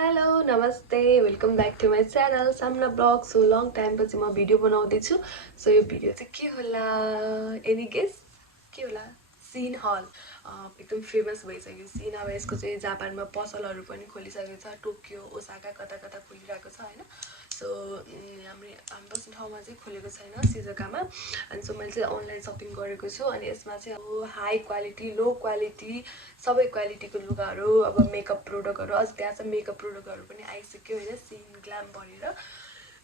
Hello, namaste. Welcome back to my channel samanavlog. So long time पछि म video बनाउँदैछु. So यो video चाहिँ के होला? Any guess? के होला? SHEIN हल एकदम फेमस भइसक्यो SHEIN। अब यसको चाहिँ जापानमा पसलहरू पनि खोलिसकेको छ। टोकियो, ओसाका कता कता खोलिरहेको छ हैन। सो हाम्रो बस्ने ठाउँमा चाहिँ खोलेको छैन सिजोकामा। अनि सो मैले चाहिँ अनलाइन सपिङ गरेको छु। अनि यसमा चाहिँ अब हाई क्वालिटी, लो क्वालिटी सबै क्वालिटीको लुगाहरू, अब मेकअप प्रोडक्टहरू, अझ त्यहाँ चाहिँ मेकअप प्रोडक्टहरू पनि आइसक्यो हैन, SHEIN ग्ल्याम भनेर।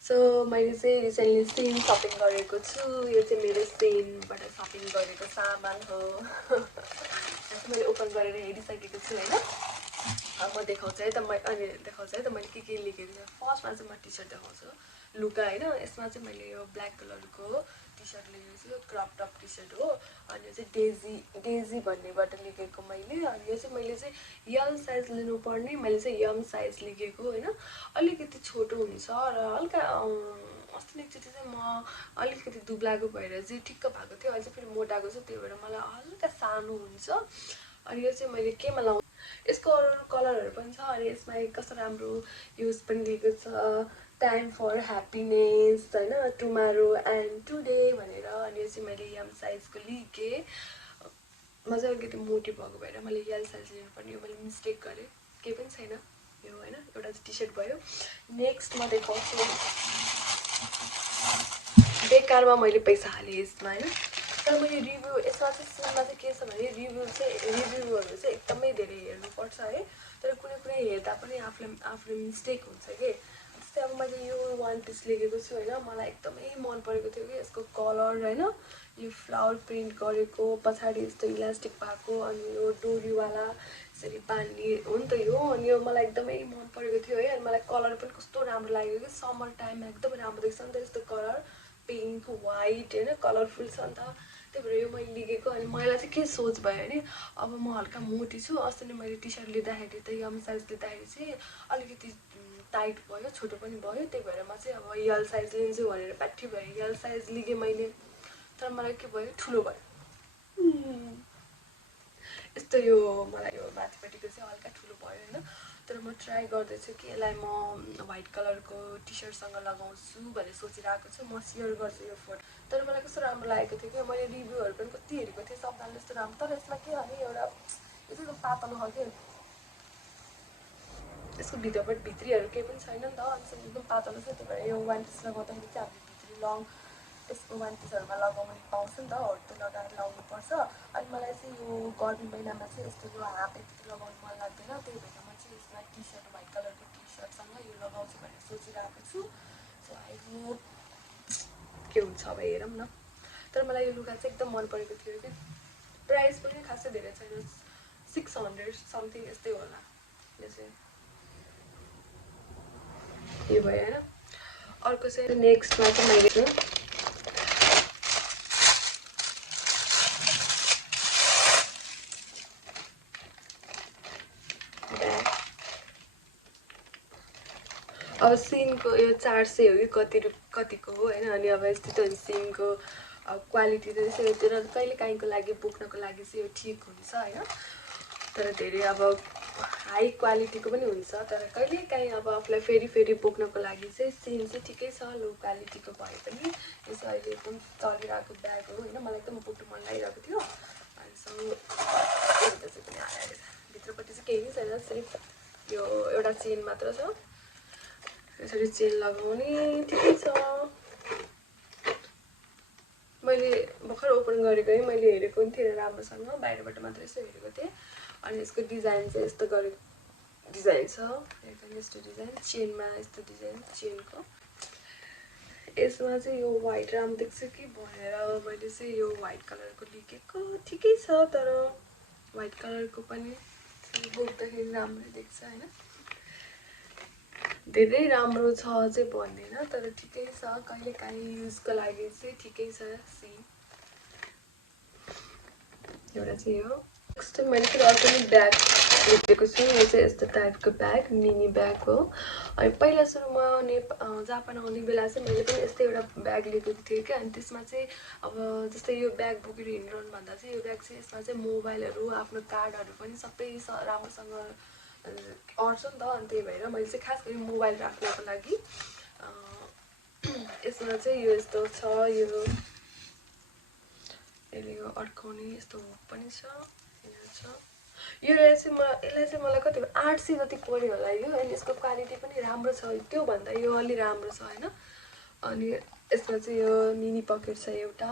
सो मैले चाहिँ रिसेन्टली SHEIN सपिङ गरेको छु। यो चाहिँ मेरो SHEINबाट सपिङ गरेको सामान हो। यसो मैले ओपन गरेर हेरिसकेको छु हैन। अब म देखाउँछु है त, अनि देखाउँछु है त मैले के लेखेको छु। फर्स्टमा चाहिँ म टी सर्ट देखाउँछु लुगा हैन। यसमा चाहिँ मैले यो ब्ल्याक कलरको टी सर्ट लिएको छु। क्रप टप टी सर्ट हो। अनि यो चाहिँ डेजी भन्नेबाट लिएको मैले। अनि यो चाहिँ मैले चाहिँ एल साइज लिनुपर्ने, मैले चाहिँ एम साइज लिएको हैन। अलिकति छोटो हुन्छ र हल्का अस्ति एकचोटि चाहिँ म अलिकति दुब्लाको भएर चाहिँ ठिक्क भएको थियो। अझै फेरि मोटाको छु, त्यही भएर मलाई हल्का सानो हुन्छ। अनि यो चाहिँ मैले केमा लाउँ, यसको अरू कलरहरू पनि छ। अनि यसमा कस्तो राम्रो युज पनि दिएको छ, टाइम फर ह्याप्पिनेस हैन, टुमारो एन्ड टुडे भनेर। अनि यो चाहिँ मैले एम साइजको लिएँ। म चाहिँ अलिकति मोटी भएको भएर मैले एल साइज लिनुपर्ने, यो मैले मिस्टेक गरेँ, केही पनि छैन यो हैन। एउटा टी सर्ट भयो। नेक्स्ट म देखाउँछु, बेकारमा मैले पैसा हालेँ यसमा हैन। तर मैले रिभ्यू यसमा चाहिँ SHEINमा चाहिँ के छ भने रिभ्यूहरू चाहिँ एकदमै धेरै हेर्नुपर्छ है। तर कुनै कुनै हेर्दा पनि आफूले मिस्टेक हुन्छ कि। जस्तै अब मैले यो वान पिस लिएको छु हैन, मलाई एकदमै मन परेको थियो कि यसको कलर हैन, यो फ्लावर प्रिन्ट गरेको, पछाडि यस्तो इलास्टिक भएको, अनि यो डोरीवाला यसरी बान्ने हो नि त यो। अनि यो मलाई एकदमै मन परेको थियो है। अनि मलाई कलर पनि कस्तो राम्रो लाग्यो कि, समर टाइममा एकदमै राम्रो देख्छ नि त यस्तो कलर, पिङ्क वाइट हैन, कलरफुल छ नि त। त्यही भएर यो मैले लिएको। अनि मलाई चाहिँ के सोच भयो भने, अब म हल्का मोटी छु। अस्ति नै मैले टी सर्ट लिँदाखेरि त एम साइज लिँदाखेरि चाहिँ अलिकति टाइट भयो, छोटो पनि भयो। त्यही भएर म चाहिँ अब एल साइज लिन्छु भनेर प्याट्टी भयो एल साइज लिएँ मैले। तर मलाई के भयो, ठुलो भयो यस्तो। यो मलाई यो माथिपट्टिको चाहिँ हल्का ठुलो भयो हैन। तर म ट्राई गर्दैछु कि यसलाई म व्हाइट कलरको टी सर्टसँग लगाउँछु भनेर सोचिरहेको छु। म सेयर गर्छु यो फोटो। तर मलाई कस्तो राम्रो लागेको थियो कि, मैले रिभ्यूहरू पनि कति हेरेको थिएँ, सबैले यस्तो राम्रो। तर यसमा के भने एउटा यो चाहिँ पातलो खालको, यसको भित्रीहरू केही पनि छैन नि त। अनि एकदम पातलो छ। त्यही भएर यो वान पिस लगाउँदाखेरि चाहिँ हामीले भित्री लङ यसको वान पिसहरूमा लगाउनु पाउँछ नि त, हो त्यो लगाएर लाउनुपर्छ। अनि मलाई चाहिँ यो गर्मी महिनामा चाहिँ यस्तो यो हाफ यति लगाउनु मन लाग्दैन। त्यही भएर म चाहिँ यसमा टी सर्ट व्हाइट कलरको टी सर्टसँग यो लगाउँछु भनेर सोचिरहेको छु। सो आई होप के हुन्छ अब हेरौँ न। तर मलाई यो लुगा चाहिँ एकदम मन परेको थियो कि। प्राइस पनि खासै धेरै छैन, 600 समथिङ यस्तै होला। यो चाहिँ यो भयो होइन। अर्को चाहिँ नेक्स्टमा चाहिँ मैले अब SHEINको यो 400 हो कि कतिको हो होइन। अनि अब यस्तो त SHEINको क्वालिटी त यसो हेरेर कहिले काहीँको लागि बोक्नको लागि चाहिँ यो ठिक हुन्छ होइन। तर धेरै अब हाई क्वालिटीको पनि हुन्छ। तर कहिले काहीँ अब आफूलाई फेरि बोक्नको लागि चाहिँ SHEIN चाहिँ ठिकै छ, लो क्वालिटीको भए पनि। यसो अहिले एकदम चलिरहेको ब्याग हो होइन, मलाई एकदम बोक्नु मन लागिरहेको थियो। अनि सो भित्र पनि आएर भित्रपट्टि चाहिँ केही पनि छैन, सिर्फ यो एउटा चेन मात्र छ। यसरी चेन लगाउने ठिकै छ। मैले भर्खर ओपन गरेको है, मैले हेरेको पनि थिएन राम्रोसँग, बाहिरबाट मात्र यसो हेरेको थिएँ। अनि यसको डिजाइन चाहिँ यस्तो गरेको डिजाइन छ, एकदम यस्तो डिजाइन चेनमा, यस्तो डिजाइन चेनको। यसमा चाहिँ यो व्हाइट राम्रो देख्छ कि भनेर मैले चाहिँ यो व्हाइट कलरको लिएको। ठिकै छ, तर व्हाइट कलरको पनि बोक्दाखेरि राम्रै देख्छ होइन। धेरै राम्रो छ चाहिँ भन्दैन, तर ठिकै छ, कहिले काहीँ युजको लागि चाहिँ ठिकै छ SHEIN। एउटा चाहिँ हो। नेक्स्ट मैले फेरि अर्को पनि ब्याग लिएको छु। यो चाहिँ यस्तो टाइपको ब्याग, मिनी ब्याग हो। अनि पहिला सुरुमा जापान आउने बेला चाहिँ मैले पनि यस्तै एउटा ब्याग लिएको थिएँ क्या। अनि त्यसमा चाहिँ अब जस्तै यो ब्याग बोकेर हिँड्नु भन्दा चाहिँ यो ब्याग चाहिँ यसमा चाहिँ मोबाइलहरू, आफ्नो कार्डहरू पनि सबै राम्रोसँग अट्छ नि त, अनि त्यही भएर मैले चाहिँ खास गरी मोबाइल राख्नको लागि यसमा चाहिँ यो यस्तो छ, यसले यो अड्काउने यस्तो पनि छ, यो छ। यसलाई चाहिँ मलाई कति 800 जति पर्यो होला यो, अनि यसको क्वालिटी पनि राम्रो छ, त्योभन्दा यो अलि राम्रो छ होइन। अनि यसमा चाहिँ यो मिनी पकेट छ एउटा,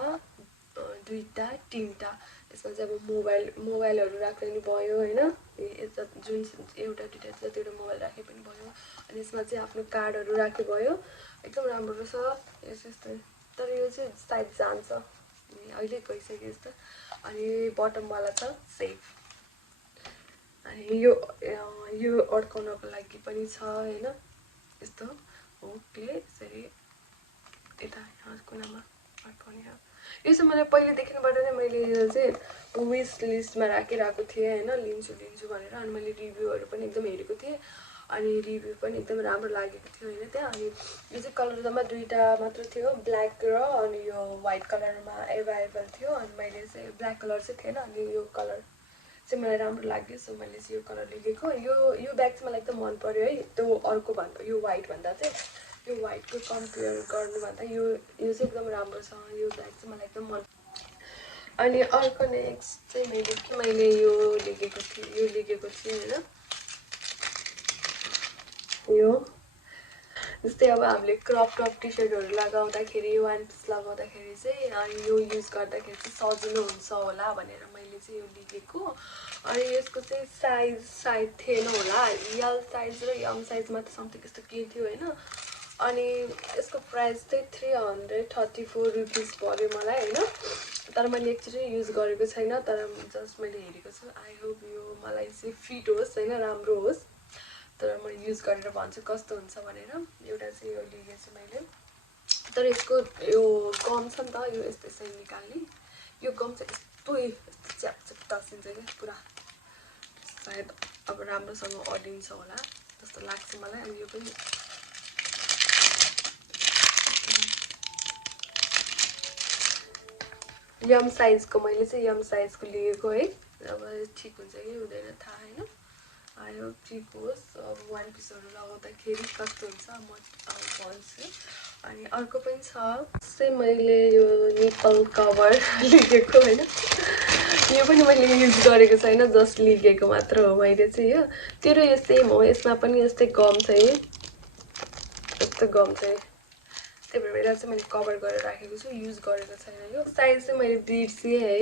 दुईटा, तीनटा। यसमा चाहिँ अब मोबाइलहरू राख्दा नि भयो होइन, यता जुन एउटा दुईटा जतिवटा मोबाइल राखे पनि भयो। अनि यसमा चाहिँ आफ्नो कार्डहरू राखे भयो, एकदम राम्रो रहेछ यो चाहिँ। तर यो चाहिँ सायद जान्छ, अहिले गइसक्यो यस्तो। अनि बटमवाला छ सेफ, अनि यो अड्काउनको लागि पनि छ होइन, यस्तो हुकले यसरी यता कुनामा अड्काउने हो। यो चाहिँ मलाई पहिलेदेखिबाट नै मैले यो चाहिँ विस लिस्टमा राखिरहेको थिएँ होइन, लिन्छु भनेर। अनि मैले रिभ्यूहरू पनि एकदम हेरेको थिएँ, अनि रिभ्यू पनि एकदम राम्रो लागेको थियो होइन त्यहाँ। अनि यो चाहिँ कलरमा दुईटा मात्र थियो, ब्ल्याक र अनि यो व्हाइट कलरमा एभाइलेबल थियो। अनि मैले चाहिँ ब्ल्याक कलर चाहिँ थिएन, अनि यो कलर चाहिँ मलाई राम्रो लाग्यो, सो मैले चाहिँ यो कलर लिएको। यो ब्याग चाहिँ मलाई एकदम मन पर्यो है, त्यो अर्को भन्दा यो व्हाइट भन्दा चाहिँ यो व्हाइटको कम्पेयर गर्नुभन्दा यो चाहिँ एकदम राम्रो छ, यो ब्याग चाहिँ मलाई एकदम मन। अनि अर्को नेक्स्ट चाहिँ मैले यो लिएको थिएँ होइन, यो जस्तै अब हामीले क्रप टी सर्टहरू लगाउँदाखेरि, वान पिस लगाउँदाखेरि चाहिँ अनि यो युज गर्दाखेरि चाहिँ सजिलो हुन्छ होला भनेर मैले चाहिँ यो लिएको। अनि यसको चाहिँ साइज थिएन होला, एल साइज र एम साइजमा त समथिङ यस्तो के थियो होइन। अनि यसको प्राइस चाहिँ 334 रुपिस पर्यो मलाई होइन। तर मैले एक्चुअली युज गरेको छैन, तर जस्ट मैले हेरेको छु। आई होप यो मलाई चाहिँ फिट होस् होइन, राम्रो होस्। तर म युज गरेर भन्छु कस्तो हुन्छ भनेर। एउटा चाहिँ यो लिएको छु मैले, तर यसको यो गम छ नि त, यो यस्तो यसरी निकाल्ने यो गम चाहिँ यस्तो च्याप टाँसिन्छ क्या पुरा, सायद अब राम्रोसँग अडिन्छ होला जस्तो लाग्छ मलाई। अनि यो पनि यम साइजको, मैले चाहिँ यम साइजको लिएको है। अब ठिक हुन्छ कि हुँदैन थाहा होइन, आयो ठिक होस्। अब वान पिसहरू लगाउँदाखेरि कस्तो हुन्छ म भन्छु। अनि अर्को पनि छ चाहिँ मैले यो निपल कभर लिएको होइन, यो पनि मैले युज गरेको छैन, जस्ट लिएको मात्र हो मैले चाहिँ यो। तेरो यो सेम हो, यसमा पनि यस्तै गम छ है, यस्तो गम छ है, त्यही भएर चाहिँ मैले कभर गरेर राखेको छु, युज गरेको छैन। यो साइज चाहिँ मैले बिर्सेँ है,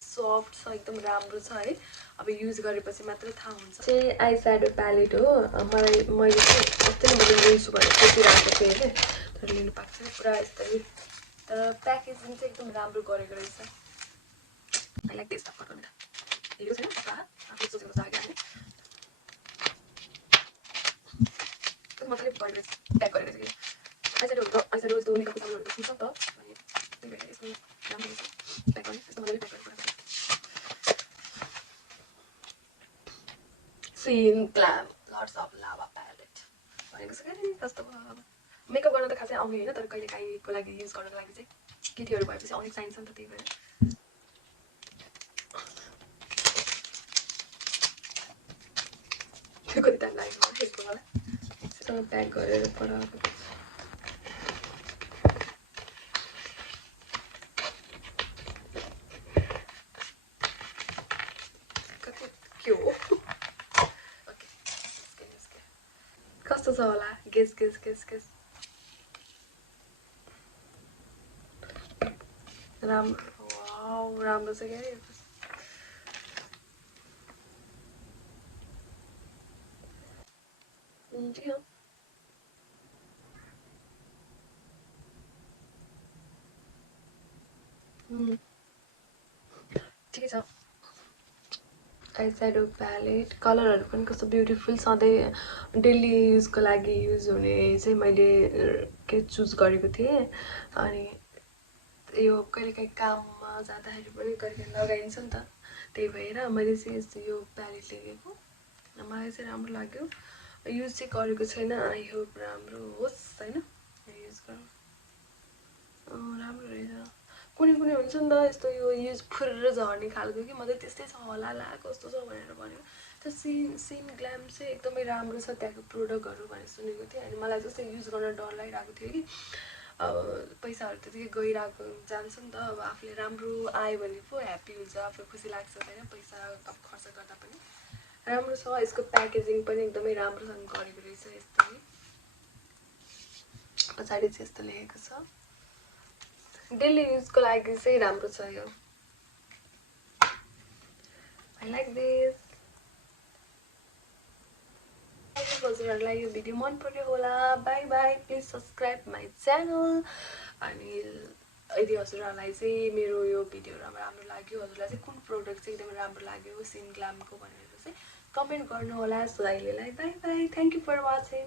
सफ्ट छ एकदम राम्रो छ है, अब युज गरेपछि मात्र थाहा हुन्छ। चाहिँ आई स्याडो प्यालेट हो, मैले चाहिँ यस्तै नै मैले लिन्छु भनेर सोचिरहेको थिएँ होइन, तर लिनु पाएको छैन पुरा यस्तै। तर प्याकेजिङ चाहिँ एकदम राम्रो गरेको रहेछ, आई लाइक दिस। हेरेको छैन आफूले सोचेको जाग्यो होइन, मजाले प्याक गरेको छ कि आइस्याडो यस्तो मेकअपको सामानहरू फुल्छ नि त, अनि त्यही भएर यसको राम्रो रहेछ प्याक गर्ने, यस्तो मजाले प्याक गरेको SHEIN glam lots of lava palette भनेको छ क्या। कस्तो भयो, मेकअप गर्न त खासै आउने होइन, तर कहिले काहीँको लागि युज गर्नको लागि चाहिँ केटीहरू भएपछि आउने चाहिन्छ नि त, त्यही भएर। कति टाइम लाग्यो हेर्नु मलाई, प्याक गरेर पठाएको कति के हो। ओके कस्तो छ होला, गेस राम्रो छ क्या। ठिकै छ। आई स्याडो प्यालेट कलरहरू पनि कस्तो ब्युटिफुल, सधैँ डेली युजको लागि युज हुने चाहिँ मैले के चुज गरेको थिएँ। अनि यो कहिलेकाहीँ काममा जाँदाखेरि पनि कहिलेकाहीँ लगाइन्छ नि त, त्यही भएर मैले चाहिँ यस्तो यो प्यालेट लिएको, मलाई चाहिँ राम्रो लाग्यो। युज चाहिँ गरेको छैन, आई होप राम्रो होस् होइन, युज गर्नु राम्रो रहेछ। कुनै हुन्छ नि त यस्तो यो युज फुरेर झर्ने खालको कि, म चाहिँ त्यस्तै छ होला ला कस्तो छ भनेर भन्यो, त्यो सिन ग्ल्याम चाहिँ एकदमै राम्रो छ त्यहाँको प्रोडक्टहरू भनेर सुनेको थिएँ। अनि मलाई जस्तै युज गर्न डर लागिरहेको थियो कि अब पैसाहरू त्यतिकै गइरहेको जान्छ नि त। अब आफूले राम्रो आयो भने पो ह्याप्पी हुन्छ, आफूलाई खुसी लाग्छ होइन पैसा अब खर्च गर्दा पनि। राम्रो छ, यसको प्याकेजिङ पनि एकदमै राम्रोसँग गरेको रहेछ। यस्तो पछाडि चाहिँ यस्तो लेखेको छ, डेली युजको लागि चाहिँ राम्रो छ यो। I like this. हजुरहरूलाई यो भिडियो मन पर्यो होला। By by, please subscribe my channel. अनि यदि हजुरहरूलाई चाहिँ मेरो यो भिडियो राम्रो लाग्यो, हजुरलाई चाहिँ कुन प्रोडक्ट चाहिँ एकदमै राम्रो लाग्यो सिन ग्ल्यामको भनेर चाहिँ कमेन्ट गर्नु होला। सो अहिलेलाई bye bye, thank you for watching.